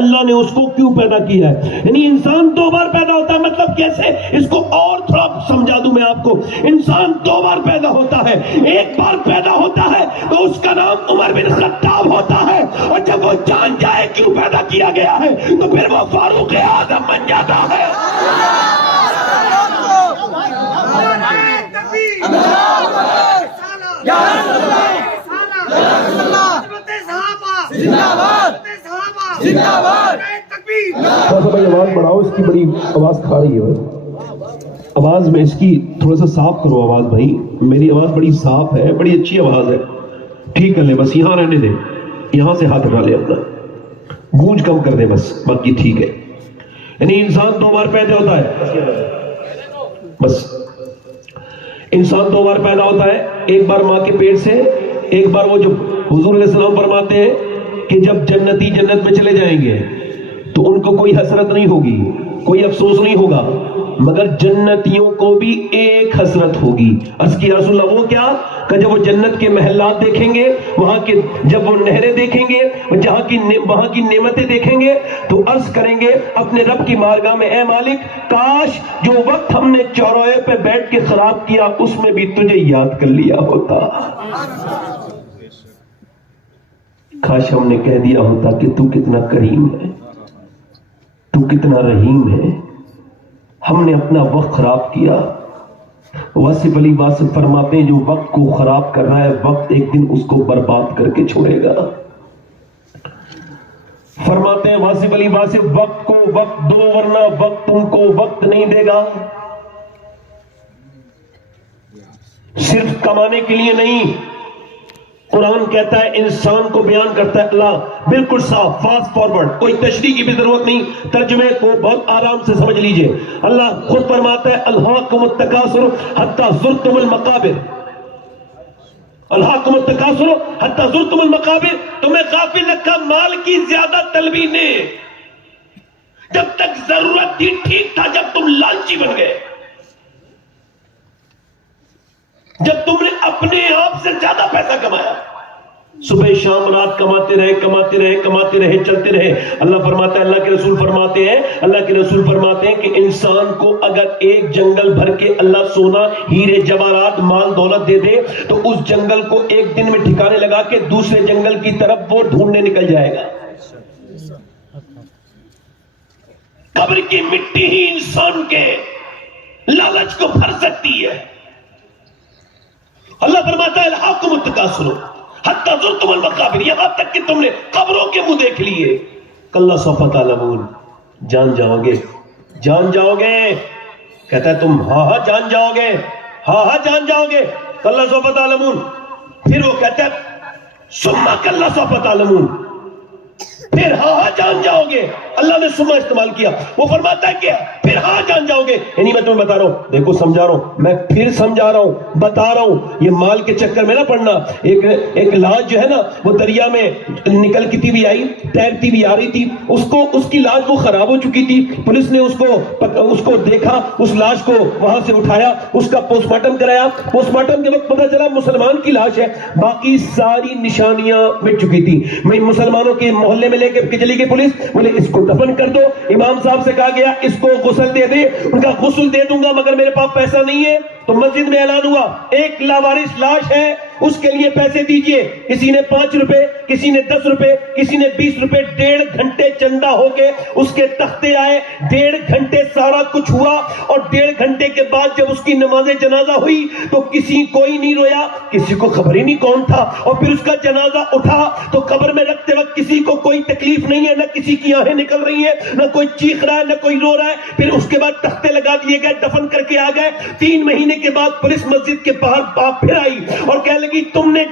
اللہ نے اس کو کیوں پیدا کیا ہے. یعنی انسان دو بار پیدا ہوتا ہے. مطلب کیسے؟ اس کو اور تھوڑا سمجھا دوں میں آپ کو. انسان دو بار پیدا ہوتا ہے. ایک بار پیدا ہوتا ہے تو اس کا نام عمر بن خطاب ہوتا ہے, اور جب وہ جان جائے کیوں پیدا کیا گیا ہے تو پھر وہ فاروق اعظم بن جاتا ہے. بھائی آواز بڑھاؤ, اس کی بڑی آواز کھا رہی ہے. آواز میں اس کی تھوڑا سا صاف کرو آواز بھائی. میری آواز بڑی صاف ہے, بڑی اچھی آواز ہے. ٹھیک کر لیں, بس یہاں رہنے دیں, یہاں سے ہاتھ ہٹا لیں اپنا, گونج کم کر دیں بس, باقی ٹھیک ہے. یعنی انسان دو بار پیدا ہوتا ہے. بس انسان دو بار پیدا ہوتا ہے, ایک بار ماں کے پیٹ سے, ایک بار وہ جو حضور علیہ السلام فرماتے ہیں کہ جب جنتی جنت میں چلے جائیں گے تو ان کو کوئی حسرت نہیں ہوگی, کوئی افسوس نہیں ہوگا, مگر جنتیوں کو بھی ایک حسرت ہوگی. عرض کی رسول اللہ وہ کیا کہ جب وہ جنت کے محلات دیکھیں گے, وہاں کے جب وہ نہریں دیکھیں گے, وہاں کی نعمتیں دیکھیں گے تو عرض کریں گے اپنے رب کی بارگاہ میں, اے مالک کاش جو وقت ہم نے چوراہے پہ بیٹھ کے خراب کیا اس میں بھی تجھے یاد کر لیا ہوتا. کاش ہم نے کہہ دیا ہوتا کہ تو کتنا کریم ہے, تو کتنا رحیم ہے. ہم نے اپنا وقت خراب کیا. واصف علی واصف فرماتے ہیں جو وقت کو خراب کر رہا ہے وقت ایک دن اس کو برباد کر کے چھوڑے گا. فرماتے ہیں واصف علی واصف, وقت کو وقت دو ورنہ وقت تم کو وقت نہیں دے گا. صرف کمانے کے لیے نہیں, قرآن کہتا ہے انسان کو بیان کرتا ہے اللہ بالکل صاف, فاسٹ فارورڈ, کوئی تشریح کی بھی ضرورت نہیں, ترجمے کو بہت آرام سے سمجھ لیجئے. اللہ خود فرماتا ہے الہاکم التکاثر حتی زرتم المقابر, الہاکم التکاثر حتی زرتم المقابر, تمہیں غافل رکھا مال کی زیادہ طلبی نے, جب تک ضرورت تھی ٹھیک تھا, جب تم لالچی بن گئے, جب تم نے اپنے آپ سے زیادہ پیسہ کمایا, صبح شام رات کماتے رہے کماتے رہے کماتے رہے چلتے رہے. اللہ فرماتا ہے, اللہ کے رسول فرماتے ہیں, اللہ کے رسول فرماتے ہیں کہ انسان کو اگر ایک جنگل بھر کے اللہ سونا ہیرے جواہرات مال دولت دے دے تو اس جنگل کو ایک دن میں ٹھکانے لگا کے دوسرے جنگل کی طرف وہ ڈھونڈنے نکل جائے گا. قبر کی مٹی ہی انسان کے لالچ کو بھر سکتی ہے. اللہ فرماتا ہے الہاکم التکاثر حتی زرتم المقابر, یہاں تک کہ تم نے قبروں کے منہ دیکھ لیے. کلا سوف تعلمون, جان جاؤ گے, جان جاؤ گے. کہتا ہے تم ہاں ہاں جان جاؤ گے, ہاں ہاں جان جاؤ گے. کلا سوف تعلمون, پھر وہ کہتا ہے ثم کلا سوف تعلمون, پھر ہاں ہاں جان جاؤ گے. اللہ نے سما استعمال کیا. وہ فرماتا ہے کہ پھر ہاں جان جاؤ گے. یعنی میں تمہیں بتا رہا ہوں, دیکھو سمجھا رہا ہوں, میں پھر سمجھا رہا ہوں, بتا رہا ہوں, یہ مال کے چکر میں نہ پڑنا. ایک لاش جو ہے نا وہ دریا میں نکلتی بھی آئی, تیرتی بھی آ رہی تھی, اس کی لاش وہ خراب ہو چکی تھی. پولیس نے اس کو دیکھا, اس لاش کو وہاں سے اٹھایا, اس کا پوسٹ مارٹم کرایا. پوسٹ مارٹم کے وقت پتا چلا مسلمان کی لاش ہے, باقی ساری نشانیاں مٹ چکی تھی. میں مسلمانوں کے محلے میں لے کے چلی گئی پولیس, بولے اس کو دفن کر دو. امام صاحب سے کہا گیا اس کو غسل دے دے. ان کا غسل دے دوں گا مگر میرے پاس پیسہ نہیں ہے. تو مسجد میں اعلان ہوا ایک لاوارث لاش ہے, اس کے لیے پیسے دیجئے. کسی نے 5 روپے, کسی نے 10 روپے, کسی نے 20 روپے. 1.5 گھنٹے چندہ ہو کے اس کے تختے آئے, 1.5 گھنٹے سارا کچھ ہوا, اور 1.5 گھنٹے کے بعد جب اس کی نماز جنازہ ہوئی تو کوئی نہیں رویا, کسی کو خبر ہی نہیں کون تھا. اور پھر اس کا جنازہ اٹھا تو قبر میں رکھتے وقت کسی کو کوئی تکلیف نہیں ہے, نہ کسی کی آنکھیں نکل رہی ہیں, نہ کوئی چیخ رہا ہے, نہ کوئی رو رہا ہے. پھر اس کے بعد تختے لگا دیے گئے, دفن کر کے آ گئے. 3 مہینے کے بعد پولیس مسجد کے باہر پھر آئی اور کہنے لگی تم نے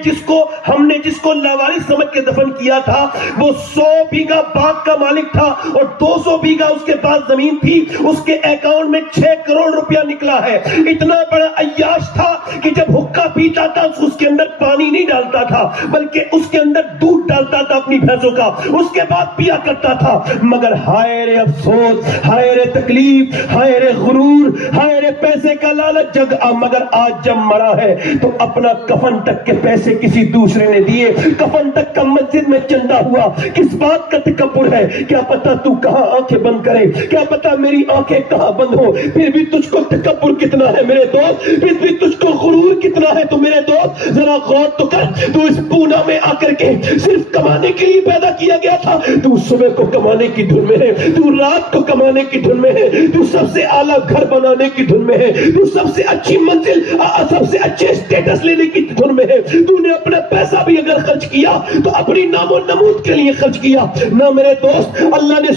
ہم نے جس کو لاوارث سمجھ کے دفن کیا تھا وہ 100 بیگھہ باغ کا مالک تھا اور 200 بیگھہ اس کے پاس زمین تھی. اس کے اکاؤنٹ میں 6 کروڑ روپیہ نکلا ہے. اتنا بڑا عیاش تھا کہ جب حقہ پیتا تھا اس کے اندر پانی نہیں ڈالتا تھا بلکہ اس کے اندر دودھ ڈالتا تھا اپنی بھینسوں کا, اس کے بعد پیا کرتا تھا. مگر ہائے رے افسوس, ہائے رے تکلیف, ہائے رے غرور, ہائے رے پیسے کا لالچ. مگر آج جب مرا ہے تو اپنا کفن تک کے پیسے کسی دوسرے نے دیے، کفن تک کا مسجد میں چندہ ہوا، کس بات کا تکبر ہے؟ کیا پتا تو کہاں آنکھیں بند کرے، کیا پتا میری آنکھیں کہاں بند ہو، پھر بھی تجھ کو تکبر کتنا ہے میرے دوست، پھر بھی تجھ کو غرور کتنا ہے تو میرے دوست ذرا غور تو کر۔ تو اس پونا میں آ کر کے صرف کمانے کے لیے پیدا کیا گیا تھا، تو صبح کو کمانے کی دھن میں ہے، تو رات کو کمانے کی دھن میں ہے، تو سب سے اعلیٰ گھر بنانے کی دھن میں ہے، تو سب سے اچھی منزل، سب سے اچھے اسٹیٹس لینے کی دھن میں ہے۔ تو نے اپنا پیسہ بھی اگر خرچ کیا تو اپنی نام و نمود کے لیے خرچ کیا نہ میرے دوست۔ اللہ نے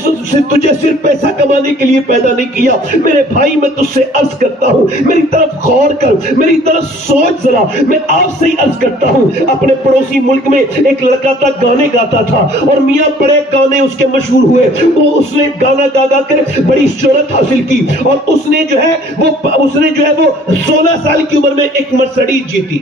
تجھے صرف پیسہ کمانے کے لیے پیدا نہیں کیا۔ میرے بھائی میں تجھ سے عرض کرتا ہوں، میری طرف غور کر، میری طرف سوچ ذرا۔ میں آپ سے ہی عرض کرتا ہوں، اپنے پڑوسی ملک میں ایک لڑکا تھا، گانے گاتا تھا اور میاں بڑے گانے اس کے مشہور ہوئے، وہ اس نے گانا گا گا کر بڑی شہرت حاصل کی، اور اس نے جو ہے وہ 16 سال کی عمر میں ایک مرسڈیز جیتی،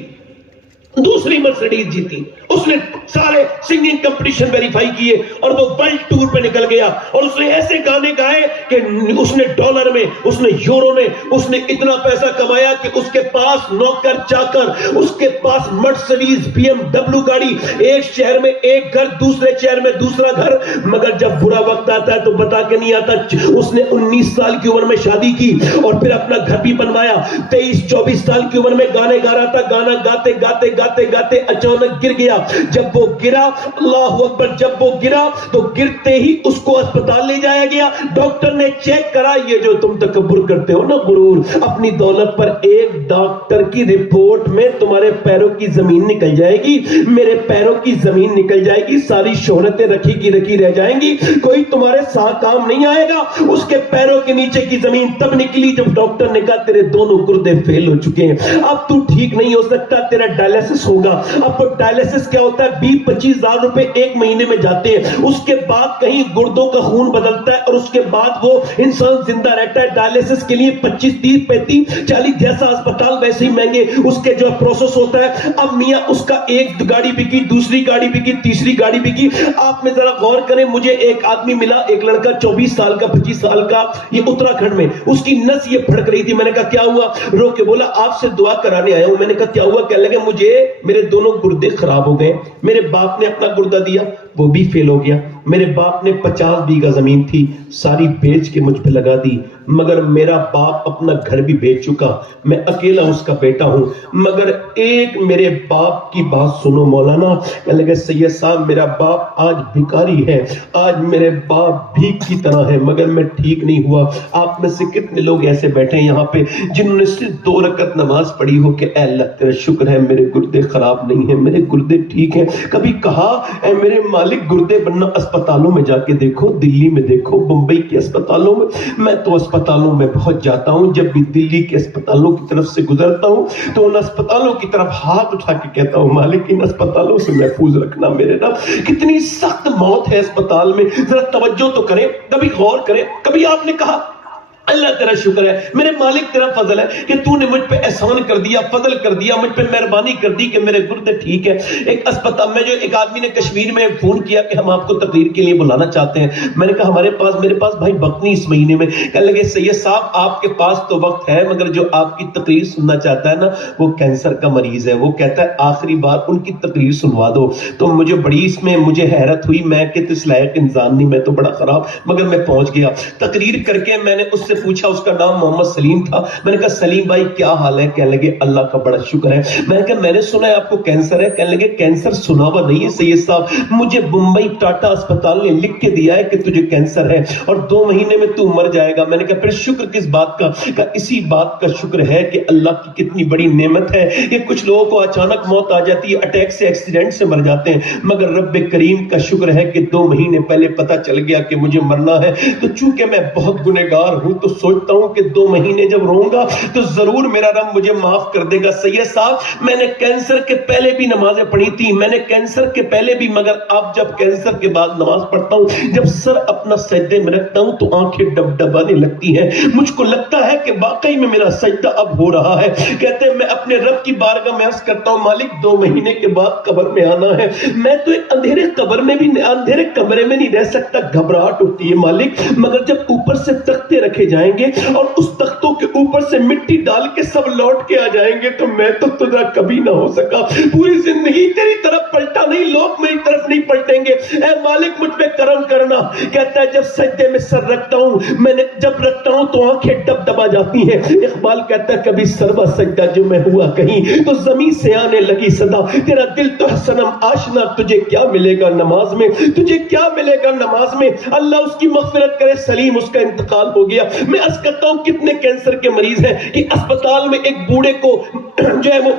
دوسری مرسڈیز جیتی۔ اس نے سارے سنگنگ کمپٹیشن ویریفائی کیے اور وہ ورلڈ ٹور پہ نکل گیا، اور اس نے ایسے گانے گائے کہ اس نے ڈالر میں، اس نے یورو میں، اس نے اتنا پیسہ کمایا کہ اس کے پاس نوکر چاکر، اس کے پاس مرسڈیز BMW گاڑی، ایک شہر میں ایک گھر، دوسرے شہر میں دوسرا گھر۔ مگر جب برا وقت آتا ہے تو بتا کے نہیں آتا۔ اس نے 19 سال کی عمر میں شادی کی اور پھر اپنا گھر بھی بنوایا۔ 23-24 سال کی عمر میں گانے گا رہا تھا، گانا گاتے گاتے گاتے گاتے اچانک گر گیا۔ جب وہ گرا، اللہ اکبر، جب وہ گرا تو گرتے ہی اس کو اسپتال لے جایا گیا۔ ڈاکٹر نے چیک کرا، یہ جو تم تکبر کرتے ہو نا، غرور اپنی دولت پر، ایک ڈاکٹر کی رپورٹ میں تمہارے پیروں کی زمین نکل جائے گی، میرے پیروں کی زمین نکل جائے گی، ساری شہرتیں رکھی کی رکھی رہ جائیں گی، کوئی تمہارے ساتھ کام نہیں آئے گا۔ اس کے پیروں کے نیچے کی زمین تب نکلی جب ڈاکٹر نے کہا تیرے دونوں گردے فیل ہو چکے ہیں، اب تو ٹھیک نہیں ہو سکتا، تیرا ڈائلسس ہوگا۔ اب ڈائلسس کیا ہوتا ہے؟ 20-25 ہزار روپے ایک مہینے میں جاتے ہیں، اس کے بعد کہیں گردوں کا خون بدلتا ہے اور اس کے بعد وہ انسان زندہ رہتا ہے۔ ڈائلسس کے لیے 25, 30, 35, 40 جیسا اسپتال ویسے ہی مہنگے اس کے جو پروسیس ہوتا ہے۔ اب میاں اس کا ایک گاڑی بکی، دوسری گاڑی بکی، تیسری گاڑی بکی۔ آپ میں ذرا غور کریں، مجھے ایک آدمی ملا، ایک لڑکا 24 سال کا 25 سال کا، یہ اتراکھنڈ میں، اس کی نس یہ پھڑک رہی تھی۔ میں نے کہا کیا ہوا؟ رو کے بولا آپ سے دعا کرانے آیا ہوں۔ میں نے کہا کیا ہوا؟ کہنے لگے مجھے میرے دونوں گردے خراب ہو گئے، میرے باپ نے اپنا گردہ دیا وہ بھی فیل ہو گیا، میرے باپ نے 50 بیگھہ زمین تھی ساری بیچ کے مجھ پہ لگا دی، مگر میرا باپ اپنا گھر بھی بیچ چکا، میں اکیلا اس کا بیٹا ہوں، مگر ایک میرے باپ کی بات سنو مولانا۔ کہنے لگے سید صاحب میرا باپ آج بھکاری ہے، آج میرے باپ بھیک کی طرح ہے، مگر میں ٹھیک نہیں ہوا۔ آپ میں سے کتنے لوگ ایسے بیٹھے ہیں یہاں پہ جنہوں نے صرف 2 رکعت نماز پڑھی ہو کہ اے اللہ تیرا شکر ہے میرے گردے خراب نہیں ہیں، میرے گردے ٹھیک ہیں؟ کبھی کہا اے میرے مالک گردے بننا؟ اسپتالوں میں جا کے دیکھو، دلی میں دیکھو، بمبئی کے اسپتالوں میں تو اسپتالوں میں بہت جاتا ہوں، جب بھی دلی کے اسپتالوں کی طرف سے گزرتا ہوں تو ان اسپتالوں کی طرف ہاتھ اٹھا کے کہتا ہوں مالک ان اسپتالوں سے محفوظ رکھنا میرے رب۔ کتنی سخت موت ہے اسپتال میں، ذرا توجہ تو کریں، کبھی غور کریں۔ کبھی آپ نے کہا اللہ تیرا شکر ہے میرے مالک تیرا فضل ہے کہ تو نے مجھ پہ احسان کر دیا، فضل کر دیا، مجھ پہ مہربانی کر دی کہ میرے گردے ٹھیک ہے۔ ایک اسپتال میں جو ایک آدمی نے کشمیر میں فون کیا کہ ہم آپ کو تقریر کے لیے بلانا چاہتے ہیں، میں نے کہا میرے پاس بھائی وقت نہیں اس مہینے میں۔ کہنے لگے سید صاحب آپ کے پاس تو وقت ہے مگر جو آپ کی تقریر سننا چاہتا ہے نا وہ کینسر کا مریض ہے، وہ کہتا ہے آخری بار ان کی تقریر سنوا دو۔ تو مجھے بڑی اس میں مجھے حیرت ہوئی، میں کہ اس لائق انسان نہیں، میں تو بڑا خراب، مگر میں پہنچ گیا۔ تقریر کر کے میں نے اس سے پوچھا، اس کا نام محمد سلیم تھا، میں نے کہا سلیم بھائی کیا حال ہے؟ کہنے لگے اللہ کا بڑا شکر ہے۔ میں نے کہا میں نے سنا ہے آپ کو کینسر ہے؟ کہنے لگے کینسر سنا ہوا نہیں ہے سید صاحب، مجھے بمبئی ٹاٹا اسپتال نے لکھ کے دیا ہے کہ تجھے کینسر ہے اور 2 مہینے میں تو مر جائے گا۔ میں نے کہا پھر شکر کس بات کا؟ کہ اسی بات کا شکر ہے کہ اللہ کی کتنی بڑی نعمت ہے۔ یہ کچھ لوگوں کو اچانک موت آ جاتی ہے، اٹیک سے، ایکسیڈنٹ سے مر جاتے ہیں، مگر رب کریم کا شکر ہے کہ 2 مہینے پہلے پتا چل گیا کہ مجھے مرنا ہے۔ تو چونکہ میں بہت گنہگار ہوں تو سوچتا ہوں کہ 2 مہینے جب رہوں گا تو ضرور میرا رب مجھے معاف کر دے گا۔ سید صاحب میں نے کینسر کے پہلے بھی نمازیں پڑھی تھی، میں نے کینسر کے پہلے بھی، مگر اب جب کینسر کے بعد نماز پڑھتا ہوں، جب سر اپنا سجدے میں رکھتا ہوں تو آنکھیں ڈبڈبانے لگتی ہیں، مجھ کو لگتا ہے کہ واقعی میں میرا سجدہ اب ہو رہا ہے۔ کہتے ہیں میں اپنے رب کی بارگاہ میں عرض کرتا ہوں مالک 2 مہینے کے بعد قبر میں آنا ہے، میں تو ایک اندھیرے قبر میں بھی، اندھیرے کمرے میں نہیں رہ سکتا، گھبراہٹ ہوتی ہے مالک، مگر جب اوپر سے تختے رکھے جائیں گے اور اس تختوں کے اوپر سے مٹی ڈال کے سب لوٹ کے آ جائیں گے تو میں تو تجھے کبھی نہ ہو سکا. پوری زندگی تیری طرف پلٹا نہیں, لوگ میری طرف نہیں پلٹیں گے. اے مالک مجھ پہ کرم کرنا. کہتا ہے جب سجدے میں سر رکھتا ہوں, میں نے جب رکھتا ہوں تو آنکھیں ڈب ڈبا جاتی ہیں. اقبال کہتا ہے کبھی سروا سجدہ جو میں ہوا کہیں تو زمین سے آنے لگی صدا, تیرا دل تو صنم آشنا, تجھے کیا ملے گا نماز میں, تجھے کیا ملے گا نماز میں. اللہ اس کی مغفرت کرے, سلیم اس کا انتقال ہو گیا. میں عرض کرتا ہوں کتنے کینسر کے مریض ہیں کہ اسپتال میں ایک بوڑھے کو جو ہے وہ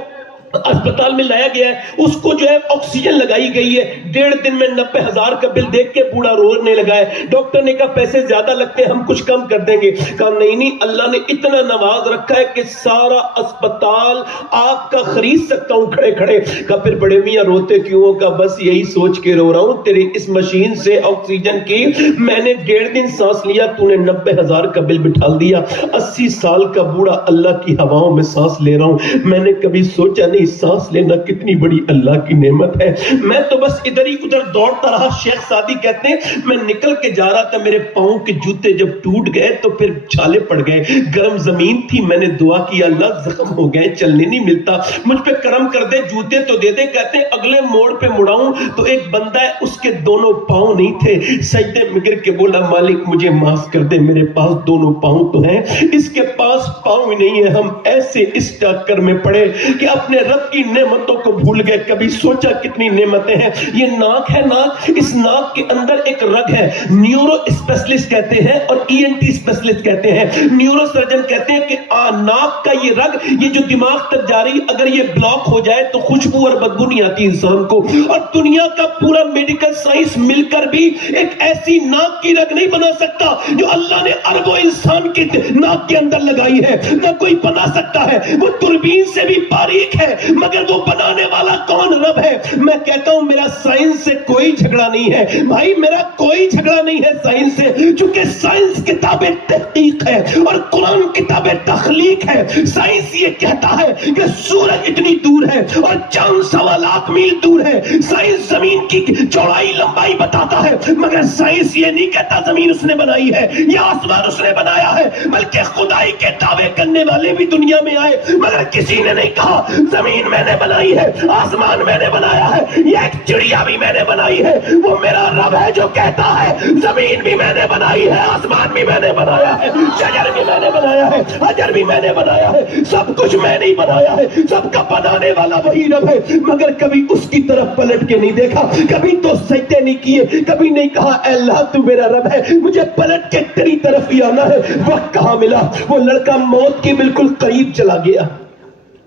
اسپتال میں لایا گیا ہے, اس کو جو ہے آکسیجن لگائی گئی ہے, 1.5 دن میں 90,000 کا بل دیکھ کے بوڑھا رونے لگا ہے. ڈاکٹر نے کہا پیسے زیادہ لگتے ہیں, ہم کچھ کم کر دیں گے. کہا نہیں, اللہ نے اتنا نواز رکھا ہے کہ سارا اسپتال آپ کا خرید سکتا ہوں کھڑے کھڑے. کہا پھر بڑے میاں روتے کیوں؟ کا بس یہی سوچ کے رو رہا ہوں, تیری اس مشین سے آکسیجن کی میں نے 1.5 دن سانس لیا, تو نے 90,000 کا بل بٹھال دیا. 80 سال کا بوڑھا اللہ کی ہواؤں میں سانس لے رہا ہوں. میں نے کبھی سوچا نہیں سانس لینا کتنی بڑی اللہ کی نعمت ہے. میں تو بس ادھر ہی ادھر دوڑتا رہا. شیخ سعدی کہتے ہیں میں نکل کے جا رہا تھا, میرے پاؤں کے جوتے جب ٹوٹ گئے تو پھر چھالے پڑ گئے, گرم زمین تھی, میں نے دعا کی اللہ زخم ہو گئے, چلنے نہیں ملتا, مجھ پہ کرم کر دے, جوتے تو دے دے. کہتے ہیں اگلے موڑ پہ مڑاؤں تو ایک بندہ ہے, اس کے دونوں پاؤں نہیں تھے. سجدے میں گر کے بولا مالک مجھے معاف کر دے, میرے پاس دونوں پاؤں تو ہیں, اس کے پاس پاؤں ہی نہیں ہے. ہم ایسے اس ٹکر میں پڑے کہ اپنے رب کی نعمتوں کو بھول گئے. کبھی سوچا کتنی نعمتیں ہیں. یہ ناک ہے, ناک, اس ناک کے اندر ایک رگ ہے, نیورو اسپیشلسٹ کہتے ہیں اور ENT اسپیشلسٹ کہتے ہیں. نیورو سرجن کہتے ہیں کہ ناک کا یہ رگ, یہ جو دماغ تک جا رہی, اگر یہ بلاک ہو جائے تو خوشبو اور بدبو نہیں آتی انسان کو. اور دنیا کا پورا میڈیکل سائنس مل کر بھی ایک ایسی ناک کی رگ نہیں بنا سکتا جو اللہ نے اربوں انسان کی ناک کے اندر لگائی ہے. نہ کوئی بنا سکتا ہے, وہ دوربین سے بھی باریک ہے, مگر وہ بنانے والا کون؟ رب ہے. میں کہتا ہوں میرا سائنس سے کوئی جھگڑا نہیں ہے بھائی, میرا کوئی جھگڑا نہیں ہے سائنس سے, چونکہ سائنس کتاب تحقیق ہے اور قرآن کتاب تخلیق ہے. سائنس یہ کہتا ہے کہ سورج اتنی دور ہے اور چاند 1.25 لاکھ میل دور ہے. سائنس زمین کی چوڑائی لمبائی بتاتا ہے, مگر سائنس یہ نہیں کہتا زمین اس نے بنائی ہے یا آسمان اس نے بنایا ہے. بلکہ خدائی کے دعوے کرنے والے بھی دنیا میں آئے, مگر کسی نے نہیں کہا زمین میں نے بنائی ہے, آسمان میں نے بنایا ہے, یہ ایک چڑیا بھی میں نے بنائی ہے. وہ میرا رب ہے جو کہتا ہے زمین بھی میں نے بنائی ہے, آسمان بھی میں نے بنایا ہے, شجر بھی میں نے بنایا ہے, حجر بھی میں نے بنایا ہے. سب کچھ میں نہیں بنایا ہے, سب کا بنانے والا وہی رب ہے. مگر کبھی اس کی طرف پلٹ کے نہیں دیکھا, کبھی تو سجدے نہیں کیے, کبھی نہیں کہا اے اللہ تو میرا رب ہے, مجھے پلٹ کے تیری طرف ہی آنا ہے. وقت کہاں ملا, وہ لڑکا موت کے بالکل قریب چلا گیا.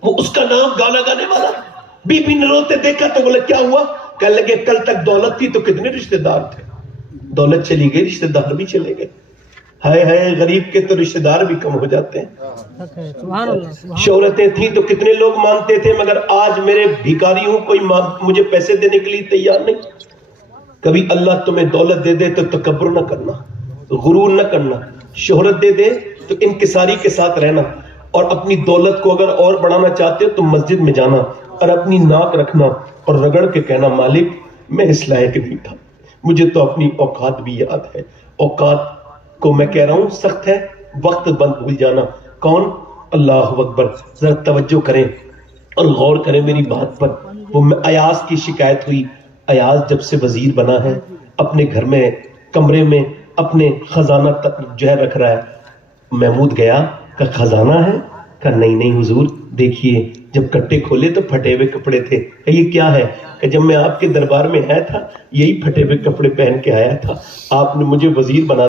وہ اس کا نام گانا گانے والا, بی بی نے روتے دیکھا تو بولے کیا ہوا؟ کہنے لگے کل تک دولت تھی تو کتنے رشتہ دار تھے, دولت چلی گئی رشتہ دار بھی چلے گئے. ہائے ہائے غریب کے تو رشتہ دار بھی کم ہو جاتے ہیں. شہرتیں تھیں تو کتنے لوگ مانتے تھے, مگر آج میرے بھیکاری ہوں, کوئی مجھے پیسے دینے کے لیے تیار نہیں. کبھی اللہ تمہیں دولت دے دے تو تکبر نہ کرنا, غرور نہ کرنا. شہرت دے دے تو انکساری کے ساتھ رہنا, اور اپنی دولت کو اگر اور بڑھانا چاہتے ہو تو مسجد میں جانا اور اپنی ناک رکھنا اور رگڑ کے کہنا مالک میں اس لائق نہیں تھا, مجھے تو اپنی اوقات بھی یاد ہے. اوقات کو میں کہہ رہا ہوں سخت ہے, وقت بند بھول جانا. کون؟ اللہ اکبر. ذرا توجہ کریں اور غور کریں میری بات پر. وہ ایاز کی شکایت ہوئی. ایاز جب سے وزیر بنا ہے اپنے گھر میں کمرے میں اپنے خزانہ جو ہے رکھ رہا ہے. محمود گیا کہ خزانہ ہے؟ کہ نہیں حضور دیکھیے, جب کٹے کھولے تو پھٹے ہوئے کپڑے تھے. کہ یہ کیا ہے؟ کہ جب میں آپ کے دربار میں آیا تھا یہی پھٹے ہوئے کپڑے پہن کے آیا تھا, آپ نے مجھے وزیر بنا